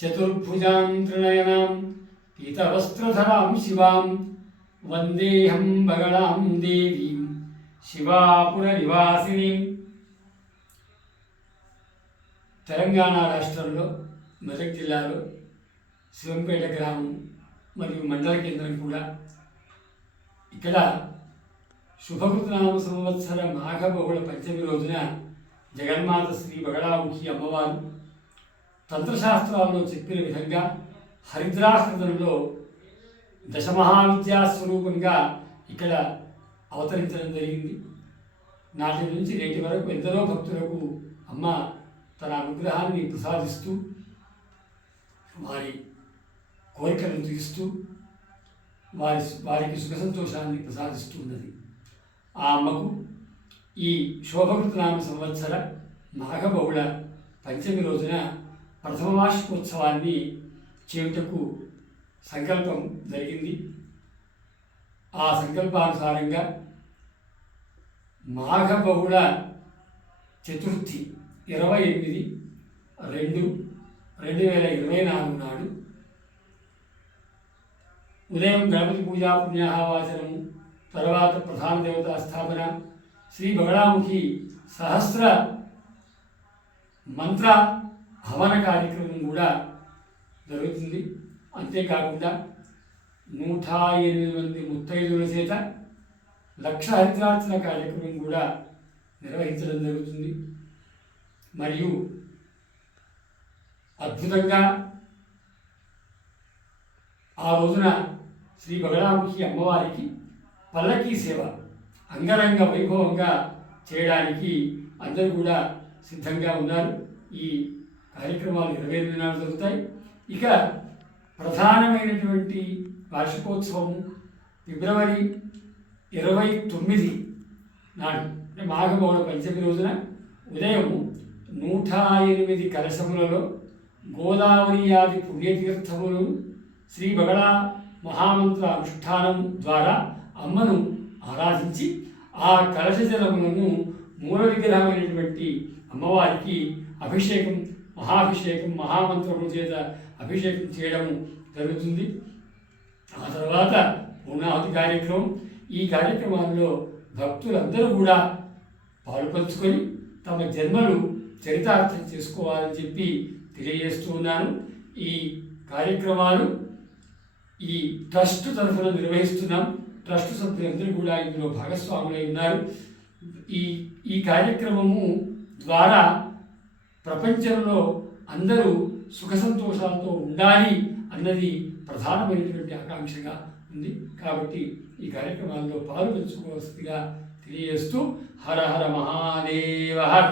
చతుర్భుజాం త్రినయనాం పీతవస్త్రధరాం శివాం వందేహం బగళాం దేవీం శివాపుర నివాసిని తెలంగాణ రాష్ట్రంలో మెదక్ జిల్లాలో శివంపేట గ్రామం మరియు మండల కేంద్రం కూడా ఇక్కడ శుభకృతనామ సంవత్సర మాఘ బహుళ పంచమి రోజున జగన్మాత శ్రీ బగళాముఖి అమ్మవారు తంత్రశాస్త్రాల్లో చెప్పిన విధంగా హరిద్రాహృదంలో దశమహావిద్యా స్వరూపంగా ఇక్కడ అవతరించడం జరిగింది. నాటి నుంచి నేటి వరకు ఎందరో భక్తులకు అమ్మ తన అనుగ్రహాన్ని ప్రసాదిస్తూ వారి కోరికలను తీరుస్తూ వారి వారికి సుఖ సంతోషాన్ని ప్రసాదిస్తూ ఉన్నది. ఆ అమ్మకు ఈ శోభకృతనామ సంవత్సర నాగబహుళ పంచమి రోజున ప్రథమ వార్షికోత్సవాన్ని చేయుటకు సంకల్పం జరిగింది. ఆ సంకల్పానుసారంగా మాఘబహుళ చతుర్థి ఇరవై ఎనిమిది రెండు రెండు వేల ఇరవై నాలుగు నాడు ఉదయం గణపతి పూజా పుణ్యాహవాచనము తర్వాత ప్రధాన దేవతా స్థాపన శ్రీ బగళాముఖి సహస్ర మంత్ర హవన కార్యక్రమం కూడా జరుగుతుంది. అంతేకాకుండా నూట ఎనిమిది మంది ముత్తైదుల చేత లక్ష హరితార్చన కార్యక్రమం కూడా నిర్వహించడం జరుగుతుంది. మరియు అద్భుతంగా ఆ రోజున శ్రీ బగళాముఖి అమ్మవారికి పల్లకీ సేవ అంగరంగ వైభవంగా చేయడానికి అందరూ కూడా సిద్ధంగా ఉన్నారు. ఈ కార్యక్రమాలు ఇరవై ఎనిమిది నాడు జరుగుతాయి. ఇక ప్రధానమైనటువంటి వార్షికోత్సవం ఫిబ్రవరి ఇరవై తొమ్మిది నాడు అంటే మాఘమౌళ పంచమి రోజున ఉదయం నూట ఎనిమిది కలశములలో గోదావరి ఆది పుణ్యతీర్థములు శ్రీ బగళ మహామంత్ర అనుష్ఠానం ద్వారా అమ్మను ఆరాధించి ఆ కలశ జలములను మూల విగ్రహమైనటువంటి అమ్మవారికి అభిషేకం మహాభిషేకం మహామంత్రముల చేత అభిషేకం చేయడం జరుగుతుంది. ఆ తర్వాత పూర్ణాహుతి కార్యక్రమం. ఈ కార్యక్రమాల్లో భక్తులందరూ కూడా పాలుపంచుకొని తమ జన్మలు చరితార్థం చేసుకోవాలని చెప్పి తెలియజేస్తూ ఉన్నాను. ఈ కార్యక్రమాలు ఈ ట్రస్ట్ తరఫున నిర్వహిస్తున్నాం. ట్రస్ట్ సభ్యులందరూ కూడా ఇందులో భాగస్వాములై ఉన్నారు. ఈ ఈ కార్యక్రమము ద్వారా ప్రపంచంలో అందరూ సుఖ సంతోషాలతో ఉండాలి అన్నది ప్రధానమైనటువంటి ఆకాంక్షగా ఉంది. కాబట్టి ఈ కార్యక్రమాల్లో పాలు పంచుకోవాల్సిందిగా తెలియజేస్తూ హర హర మహాదేవ హర.